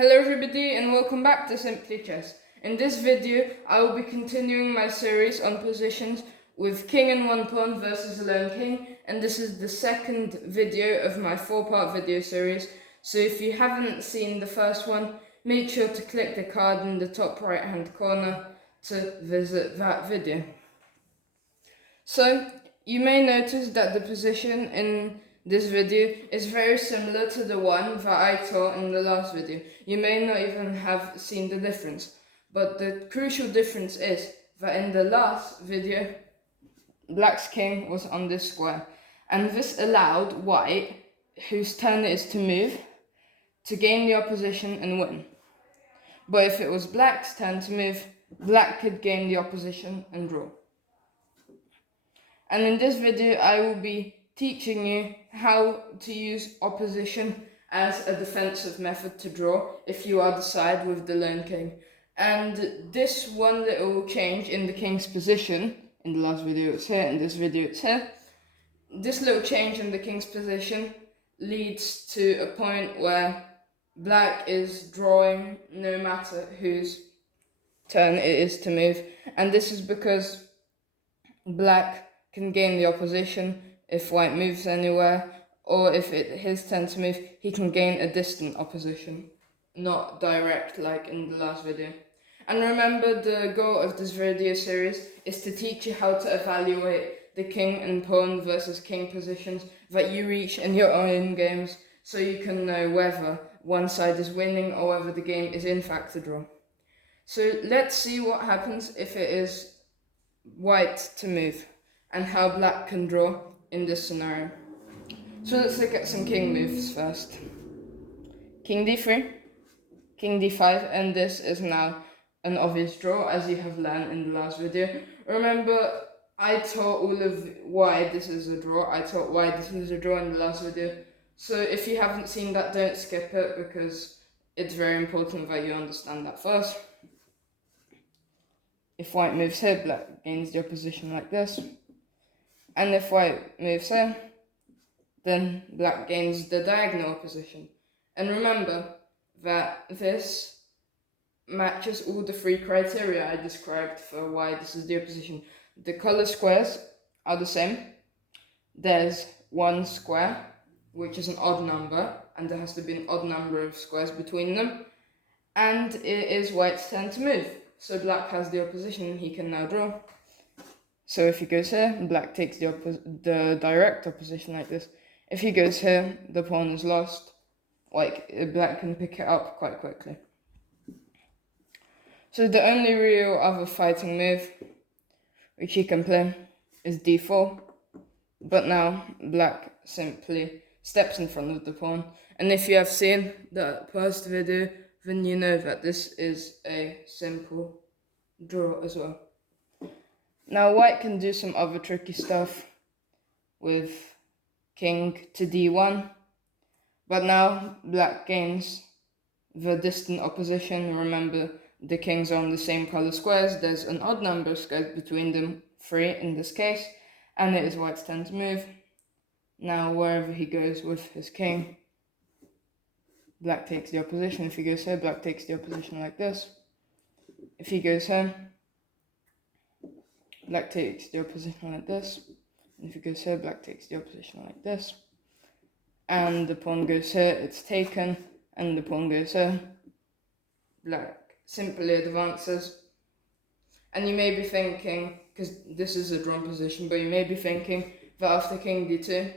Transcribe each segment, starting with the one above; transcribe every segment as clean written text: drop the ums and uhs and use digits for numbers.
Hello everybody and welcome back to SimplyChess. In this video I will be continuing my series on positions with king and one pawn versus a lone king, and this is the second video of my 4-part video series. So if you haven't seen the first one, make sure to click the card in the top right hand corner to visit that video. So you may notice that the position in this video is very similar to the one that I taught in the last video. You may not even have seen the difference, but the crucial difference is that in the last video, black's king was on this square, and this allowed white, whose turn it is to move, to gain the opposition and win. But if it was black's turn to move, black could gain the opposition and draw. And in this video I will be teaching you how to use opposition as a defensive method to draw if you are the side with the lone king. And this one little change in the king's position, in the last video it's here, in this video it's here, this little change in the king's position leads to a point where black is drawing no matter whose turn it is to move, and this is because black can gain the opposition if white moves anywhere, or if it's his turn to move, he can gain a distant opposition, not direct like in the last video. And remember, the goal of this video series is to teach you how to evaluate the king and pawn versus king positions that you reach in your own games, so you can know whether one side is winning or whether the game is in fact a draw. So let's see what happens if it is white to move, and how black can draw in this scenario. So let's look at some king moves first. King d3, king d5, and this is now an obvious draw, as you have learned in the last video. Remember, I taught all of why this is a draw. I taught why this is a draw in the last video. So if you haven't seen that, don't skip it, because it's very important that you understand that first. If white moves here, black gains the opposition like this. And if white moves here, then black gains the diagonal opposition. And remember that this matches all the 3 criteria I described for why this is the opposition. The color squares are the same. There's one square, which is an odd number, and there has to be an odd number of squares between them. And it is white's turn to move. So black has the opposition and he can now draw. So if he goes here, black takes the direct opposition like this. If he goes here, the pawn is lost. Black can pick it up quite quickly. So the only real other fighting move which he can play is d4. But now black simply steps in front of the pawn. And if you have seen the first video, then you know that this is a simple draw as well. Now white can do some other tricky stuff with king to d1, but now black gains the distant opposition. Remember, the kings are on the same color squares. There's an odd number of squares between them, 3 in this case, and it is white's turn to move. Now wherever he goes with his king, black takes the opposition. If he goes here, black takes the opposition like this. If he goes here, black takes the opposition like this. And if he goes here, black takes the opposition like this. And the pawn goes here, it's taken. And the pawn goes here, black simply advances. And you may be thinking, because this is a drawn position, but you may be thinking that after king d2,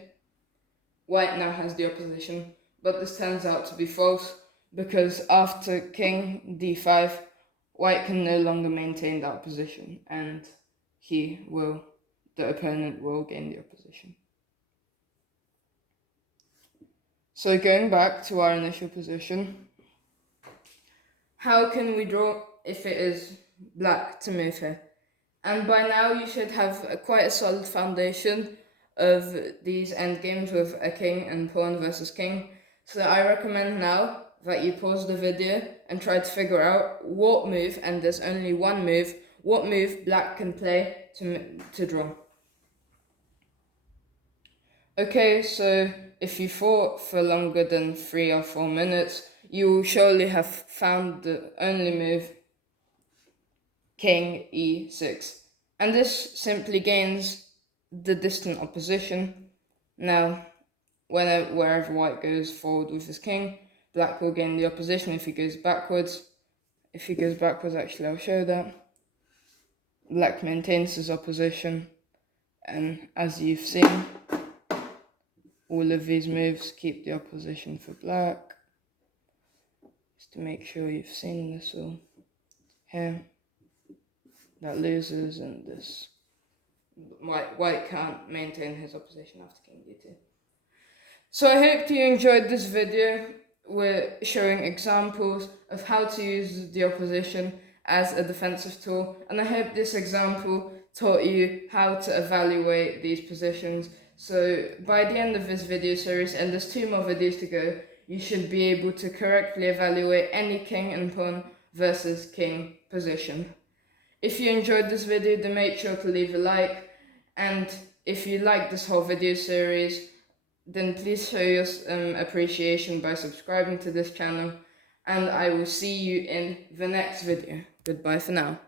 white now has the opposition. But this turns out to be false, because after king d5, white can no longer maintain that position, and the opponent will gain the opposition. So going back to our initial position, how can we draw if it is black to move here? And by now you should have quite a solid foundation of these endgames with a king and pawn versus king. So I recommend now that you pause the video and try to figure out what move, and there's only one move, what move black can play to draw. Okay, so if you fought for longer than 3 or 4 minutes, you surely have found the only move, king e6. And this simply gains the distant opposition. Now, wherever white goes forward with his king, black will gain the opposition if he goes backwards. If he goes backwards, actually I'll show that. Black maintains his opposition, and as you've seen, all of these moves keep the opposition for black. Just to make sure you've seen this all. Here, that loses, and this. White can't maintain his opposition after king d2. So I hope you enjoyed this video. We're showing examples of how to use the opposition as a defensive tool, and I hope this example taught you how to evaluate these positions. So by the end of this video series, and there's 2 more videos to go, you should be able to correctly evaluate any king and pawn versus king position. If you enjoyed this video, then make sure to leave a like, and if you like this whole video series, then please show your appreciation by subscribing to this channel, and I will see you in the next video. Goodbye for now.